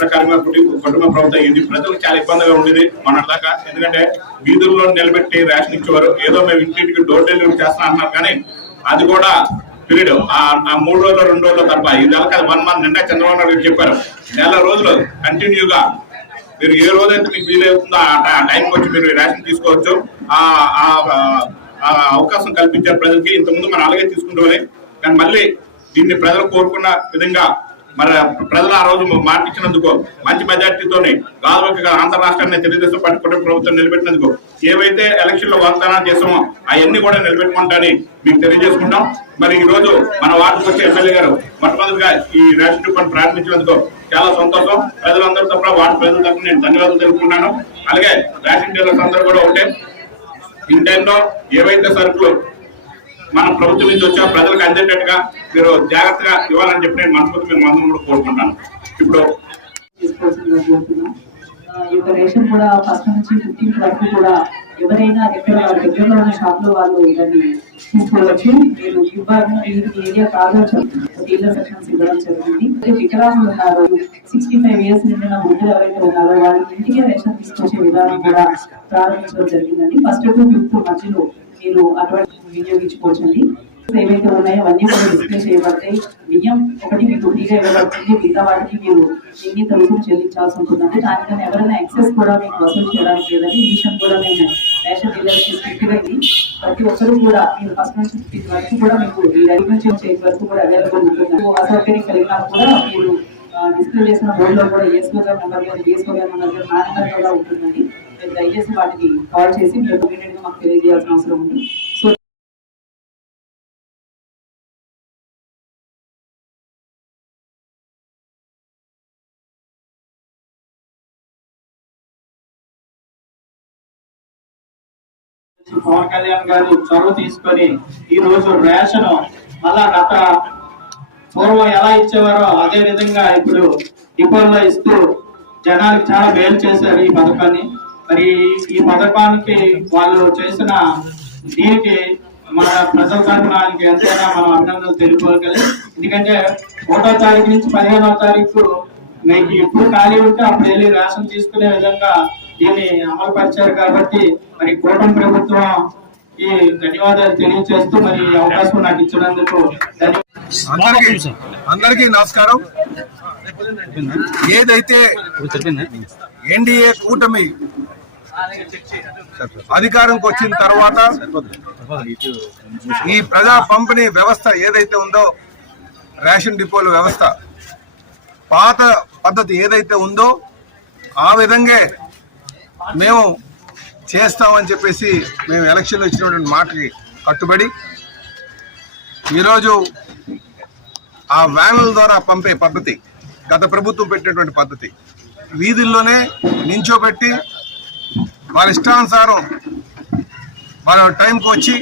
ప్రకారంగా కుటుంబ ప్రభుత్వం అయ్యింది ప్రజలకు చాలా ఇబ్బందిగా ఉండేది మన దాకా ఎందుకంటే వీధుల్లో నిలబెట్టి రేషన్ ఇచ్చేవారు. ఏదో మేము ఇంటింటికి డోర్ డెలివరీ చేస్తాం అంటున్నారు. కానీ అది కూడా పీరియడ్. ఆ మూడు రోజులు రెండు రోజులు తప్ప ఇది అది వన్ మంత్. నిండా చంద్రబాబు నాయుడు గారు చెప్పారు. నెల రోజులు కంటిన్యూగా మీరు ఏ రోజైతే మీకు వీలవుతుందో ఆ ఆ టైంకి వచ్చి మీరు రేషన్ తీసుకోవచ్చు. ఆ ఆ అవకాశం కల్పించారు ప్రజలకి. ఇంతకుముందు మనం అలాగే తీసుకుంటామని కానీ మళ్ళీ దీన్ని ప్రజలు కోరుకున్న విధంగా మరి ప్రజలు ఆ రోజు మార్పించినందుకు మంచి మెజార్టీతోని రాజుకి ఆంధ్ర రాష్ట్రాన్ని తెలుగుదేశం పార్టీ కుటుంబ ప్రభుత్వం నిలబెట్టినందుకు ఏవైతే ఎలక్షన్లో వాగ్దానాలు చేసామో అవన్నీ కూడా నిలబెట్టుకుంటాని మీకు తెలియజేసుకుంటాం. మరి ఈ రోజు మన వార్డుకు వచ్చే ఎమ్మెల్యే గారు మొట్టమొదటిగా ఈ రేషన్ పని ప్రారంభించినందుకు చాలా సంతోషం. ప్రజలందరూ తప్ప వార్డు ప్రజల తరఫున నేను ధన్యవాదాలు తెలుపుకున్నాను అలాగే రేషన్ డీలర్స్ అందరూ కూడా ఉంటే ఇన్ టైంలో ఏవైతే సరుకులు మనం ప్రభుత్వం నుంచి వచ్చా ప్రజలకు అందేటట్టుగా మీరు జాగ్రత్తగా ఇవ్వాలని చెప్పి నేను మనస్ఫూర్తి మీరు మందరం కూడా కోరుకుంటాను ఇప్పుడు యొక్క రేషన్ కూడా ఫస్ట్ నుంచి ఫిఫ్టీన్త్ వరకు కూడా ఎవరైనా ఎక్కడ దగ్గరలో ఉన్న షాప్లో వాళ్ళు దాన్ని తీసుకోవచ్చు మీరు ఇవ్వాలి ఏరియా కాదు డీలర్ సెక్షన్స్ ఇవ్వడం జరిగింది. అయితే వికలాంగులు ఉన్నారు. సిక్స్టీ ఫైవ్ ఇయర్స్ నిండిన వృద్ధులు ఎవరైతే ఉన్నారో వాళ్ళకి ఇంటికే రేషన్ తీసుకొచ్చే విధానం కూడా ప్రారంభించడం జరిగిందండి. ఫస్ట్ టు ఫిఫ్త్ మధ్యలో మీరు అటువంటి వినియోగించుకోవచ్చండి. ఏవైతే ఉన్నాయో అవన్నీ కూడా డిస్ప్లే చేయబడతాయి. బియ్యం ఒకటి మీకు ఫ్రీగా ఇవ్వబడుతుంది. మిగతా వాటికి మీరు నిర్ణీత రుసుము చెల్లించాల్సి ఉంటుందండి. దానికన్నా ఎవరైనా ఎక్సెస్ కూడా మీకు వసూలు చేయడానికి లేదని ఈ విషయం కూడా నేను రేషన్ డీలర్స్ స్ట్రిక్ట్ ఇది ప్రతి ఒక్కరు కూడా మీరు ఫస్ట్ నుంచి ఫిఫ్టీన్ వరకు కూడా మీకు ఈ రైతు నుంచి వరకు కూడా అవైలబుల్ ఉంటుంది. అసౌకర్యం కలిగినా కూడా మీరు డిస్ప్లే చేసిన బోర్డులో కూడా ఏఎస్ఓ గారి నెంబర్ కానీ డిఎస్ఓ నెంబర్ నా నెంబర్ కూడా ఉంటుందండి. మీరు దయచేసి వాటికి కాల్ చేసి మీరు ఇమీడియట్గా మాకు తెలియజేయాల్సిన అవసరం ఉంది సో పవన్ కళ్యాణ్ గారు చొరవ తీసుకొని ఈ రోజు రేషన్ అలా గత పూర్వం ఎలా ఇచ్చేవారో అదే విధంగా ఇప్పుడు ఇబ్బందులు ఇస్తూ జనాలకు చాలా మేలు చేశారు ఈ పథకాన్ని. మరి ఈ పథకానికి వాళ్ళు చేసిన దీనికి మన ప్రజల తరఫున ఆయనకి ఎంతైనా మనం అభినందనలు తెలుపుకోగలి. ఎందుకంటే ఒకటో తారీఖు నుంచి పదిహేనో తారీఖు మీకు ఎప్పుడు ఖాళీ ఉంటే అప్పుడు వెళ్ళి రేషన్ తీసుకునే విధంగా దీన్ని అమలు పరిచారు కాబట్టి మరి కూటమి ప్రభుత్వం ఈ ధన్యవాదాలు తెలియజేస్తూ మరి ఈ అవకాశం నాకు ఇచ్చినందుకు ధన్యవాదాలు అందరికీ అందరికీ నమస్కారం. ఏదైతే ఎన్డీఏ కూటమి అధికారంకి వచ్చిన తర్వాత ఈ ప్రజా పంపిణీ వ్యవస్థ ఏదైతే ఉందో రేషన్ డిపోల వ్యవస్థ పాత పద్ధతి ఏదైతే ఉందో ఆ విధంగా మేము చేస్తామని చెప్పేసి మేము ఎలక్షన్లో ఇచ్చినటువంటి మాటకి కట్టుబడి ఈరోజు ఆ వ్యాన్ల ద్వారా పంపే పద్ధతి గత ప్రభుత్వం పెట్టినటువంటి పద్ధతి వీధుల్లోనే నించోబెట్టి వాళ్ళ ఇష్టానుసారం వాళ్ళ టైంకి వచ్చి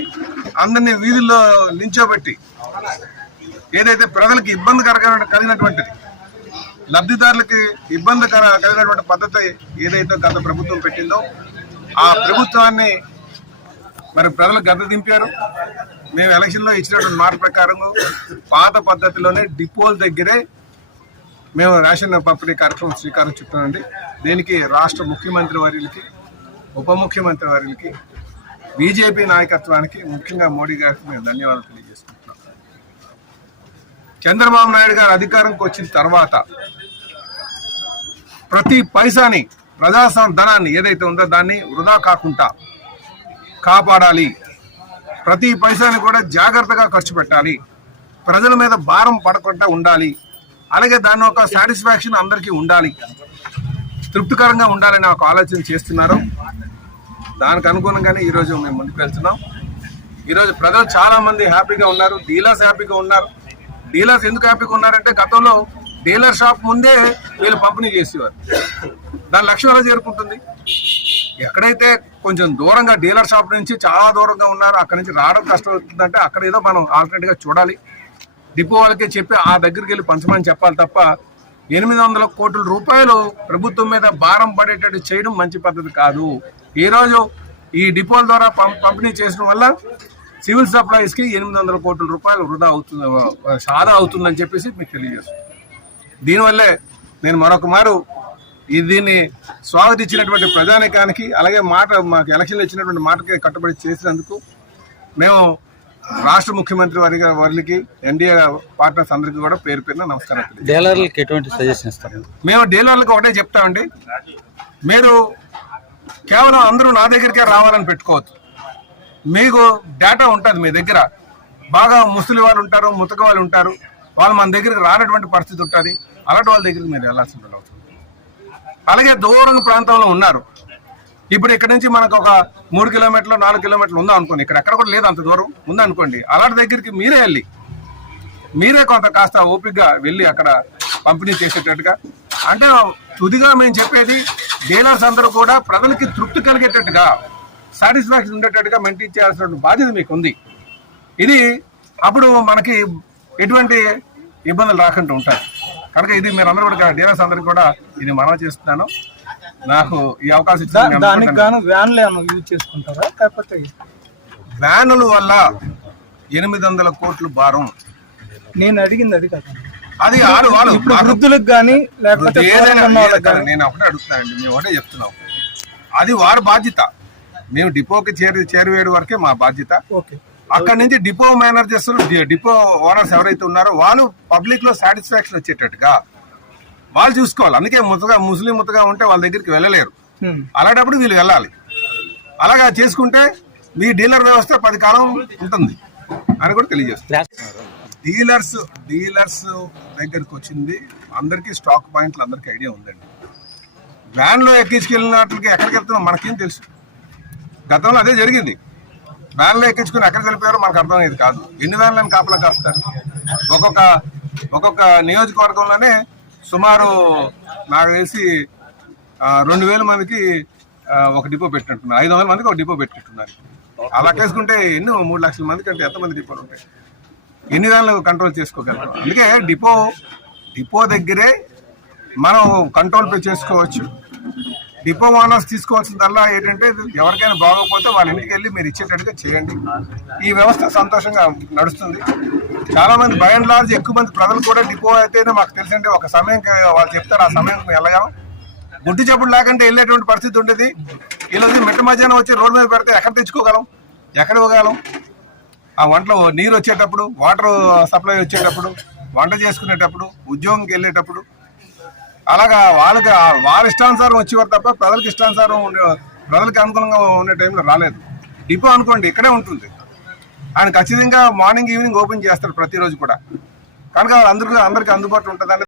అందరినీ వీధుల్లో నించోబెట్టి ఏదైతే ప్రజలకు ఇబ్బంది కలిగినటువంటిది లబ్ధిదారులకి ఇబ్బందికర కలిగినటువంటి పద్ధతి ఏదైతే గత ప్రభుత్వం పెట్టిందో ఆ ప్రభుత్వాన్ని మరి ప్రజలు గద్ద దింపారు. మేము ఎలక్షన్లో ఇచ్చినటువంటి మాట ప్రకారం పాత పద్ధతిలోనే డిపోల దగ్గరే మేము రేషన్ పంపిణీ కార్యక్రమం శ్రీకారం చుట్టామండి. దీనికి రాష్ట్ర ముఖ్యమంత్రి వర్యులకి ఉప ముఖ్యమంత్రి వారికి బీజేపీ నాయకత్వానికి ముఖ్యంగా మోడీ గారికి మేము ధన్యవాదాలు తెలియజేసుకుంటున్నాం. చంద్రబాబు నాయుడు గారు అధికారంకి వచ్చిన తర్వాత ప్రతి పైసాని ప్రజాస్వామ్య ధనాన్ని ఏదైతే ఉందో దాన్ని వృధా కాకుండా కాపాడాలి. ప్రతి పైసాని కూడా జాగ్రత్తగా ఖర్చు పెట్టాలి. ప్రజల మీద భారం పడకుండా ఉండాలి. అలాగే దాని ఒక సాటిస్ఫాక్షన్ అందరికీ ఉండాలి. తృప్తికరంగా ఉండాలని ఒక ఆలోచన చేస్తున్నారు. దానికి అనుగుణంగానే ఈరోజు మేము ముందుకు వెళ్తున్నాం. ఈరోజు ప్రజలు చాలామంది హ్యాపీగా ఉన్నారు డీలర్స్ హ్యాపీగా ఉన్నారు. డీలర్స్ ఎందుకు హ్యాపీగా ఉన్నారంటే గతంలో డీలర్ షాప్ ముందే వీళ్ళు పంపిణీ చేసేవారు. దాని లక్ష్యం ఎలా చేరుకుంటుంది? ఎక్కడైతే కొంచెం దూరంగా డీలర్ షాప్ నుంచి చాలా దూరంగా ఉన్నారో అక్కడ నుంచి రావడం కష్టం అవుతుందంటే అక్కడ ఏదో మనం ఆల్టర్నేట్గా చూడాలి. డిపో వాళ్ళకి చెప్పి ఆ దగ్గరికి వెళ్ళి పంచమని చెప్పాలి తప్ప ఎనిమిది వందల కోట్ల రూపాయలు ప్రభుత్వం మీద భారం పడేటట్టు చేయడం మంచి పద్ధతి కాదు. ఈరోజు ఈ డిపోల ద్వారా పం- పంపిణీ చేసిన వల్ల సివిల్ సప్లైస్కి ఎనిమిది వందల కోట్ల రూపాయలు వృధా అవుతుంది ఆదా అవుతుందని చెప్పేసి మీకు తెలియజేస్తుంది దీనివల్లే నేను మరొక మారు ఈ దీన్ని స్వాగతించినటువంటి ప్రజానికానికి అలాగే మాట మాకు ఎలక్షన్లు ఇచ్చినటువంటి మాటకి కట్టుబడి చేసినందుకు మేము రాష్ట్ర ముఖ్యమంత్రి వారి వారికి ఎన్డీఏ పార్ట్నర్స్ అందరికీ కూడా పేరు పేరున నమస్కారం. డీలర్లకి ఎటువంటి సజెషన్ ఇస్తారు మేము డీలర్లకు ఒకటే చెప్తామండి మీరు కేవలం అందరూ నా దగ్గరికే రావాలని పెట్టుకోవద్దు. మీకు డేటా ఉంటుంది మీ దగ్గర. బాగా ముసలి వాళ్ళు ఉంటారు ముతక వాళ్ళు ఉంటారు. వాళ్ళు మన దగ్గరికి రానటువంటి పరిస్థితి ఉంటుంది. అలాంటి వాళ్ళ దగ్గరికి మీరు వెళ్ళాల్సి అవసరం. అలాగే దూరం ప్రాంతంలో ఉన్నారు. ఇప్పుడు ఇక్కడ నుంచి మనకు ఒక మూడు కిలోమీటర్లు నాలుగు కిలోమీటర్లు ఉందా అనుకోండి. ఇక్కడ ఎక్కడ కూడా లేదు అంత దూరం. ఉందనుకోండి అలాంటి దగ్గరికి మీరే వెళ్ళి మీరే కొంత కాస్త ఓపికగా వెళ్ళి అక్కడ పంపిణీ చేసేటట్టుగా. అంటే తుదిగా మేము చెప్పేది డీలర్స్ అందరూ కూడా ప్రజలకి తృప్తి కలిగేటట్టుగా సాటిస్ఫాక్షన్ ఉండేటట్టుగా మెయింటైన్ చేయాల్సిన బాధ్యత మీకు ఉంది ఇది అప్పుడు మనకి ఎటువంటి ఇబ్బందులు రాకుండా ఉంటాయి. కనుక ఇది మీరు అందరూ కూడా డీలర్స్ అందరికీ కూడా ఇది మనం చేస్తున్నాను. నాకు ఈ అవకాశం ఇచ్చిన దానికి గాను వ్యాన్లు ఏమైనా యూజ్ చేసుకుంటారా? కాకపోతే వ్యానుల వల్ల ఎనిమిది వందల కోట్లు భారం. నేను అడిగింది అది కాదు. అది ఆరు వాళ్ళు ఇప్పుడు. వృద్ధులకు కానీ లేకపోతే ఏదైనా. నేను ఒకటే అడుగుతున్నానండి మేము ఒకటే చెప్తున్నాం. అది వారి బాధ్యత. మేము డిపోకి చేరి చేరువేడు వరకే మా బాధ్యత. ఓకే. అక్కడి నుంచి డిపో మేనేజర్స్ డిపో ఓనర్స్ ఎవరైతే ఉన్నారో వాళ్ళు పబ్లిక్లో సాటిస్ఫాక్షన్ వచ్చేటట్టుగా వాళ్ళు చూసుకోవాలి. అందుకే ముతగా ముస్లిం ముతగా ఉంటే వాళ్ళ దగ్గరికి వెళ్ళలేరు. అలాంటప్పుడు వీళ్ళు వెళ్ళాలి. అలాగా చేసుకుంటే మీ డీలర్ వ్యవస్థ పది కాలం ఉంటుంది అని కూడా తెలియజేస్తారు డీలర్స్ డీలర్స్ దగ్గరికి వచ్చింది. అందరికీ స్టాక్ పాయింట్లు అందరికీ ఐడియా ఉందండి. వ్యాన్లో ఎక్కించుకెళ్ళినట్లకి ఎక్కడికి వెళ్తున్నాం మనకేం తెలుసు. గతంలో అదే జరిగింది. వ్యాన్లో ఎక్కించుకుని ఎక్కడికి వెళ్ళిపోయారో మనకు అర్థమయ్యేది కాదు. ఎన్ని వ్యాన్లను కాపలా కాస్తారు? ఒక్కొక్క ఒక్కొక్క నియోజకవర్గంలోనే సుమారు నాకు తెలిసి రెండు వేల మందికి ఒక డిపో పెట్టినట్టున్నారు. ఐదు వందల మందికి ఒక డిపో పెట్టినట్టున్నారు. అలా కేసుకుంటే ఎన్నో మూడు లక్షల మందికి అంటే ఎంతమంది డిపోలు ఉంటాయి? ఎన్ని దానిలో కంట్రోల్ చేసుకోగలం? అందుకే డిపో డిపో దగ్గరే మనం కంట్రోల్ పే చేసుకోవచ్చు. డిపో ఓనర్స్ తీసుకోవాల్సిందల్లా ఏంటంటే ఎవరికైనా బాగోకపోతే వాళ్ళ ఇంటికి వెళ్ళి మీరు ఇచ్చేటట్టుగా చేయండి. ఈ వ్యవస్థ సంతోషంగా నడుస్తుంది. చాలా మంది బై అండ్ లార్జ్ ఎక్కువ మంది ప్రజలు కూడా డిపో అయితేనే మాకు తెలిసింటే ఒక సమయం వాళ్ళు చెప్తారు ఆ సమయం వెళ్ళగాం గుడ్డు చెప్పుడు లేకుంటే వెళ్ళేటువంటి పరిస్థితి ఉండేది. ఈరోజు మిట్ట మధ్యాహ్నం వచ్చి రోడ్డు మీద పెడితే ఎక్కడ తెచ్చుకోగలం? ఎక్కడ ఇవ్వగలం? ఆ వంటలో నీరు వచ్చేటప్పుడు వాటర్ సప్లై వచ్చేటప్పుడు వంట చేసుకునేటప్పుడు ఉద్యోగంకి వెళ్ళేటప్పుడు అలాగా వాళ్ళకి వాళ్ళ ఇష్టానుసారం వచ్చేవారు తప్ప ప్రజలకు ఇష్టానుసారం ఉండే ప్రజలకు అనుకూలంగా ఉండే టైంలో రాలేదు. డిపో అనుకోండి ఇక్కడే ఉంటుంది. ఆయన ఖచ్చితంగా మార్నింగ్ ఈవినింగ్ ఓపెన్ చేస్తారు ప్రతిరోజు కూడా. కనుక అందరికీ అందరికీ అందుబాటులో ఉంటుంది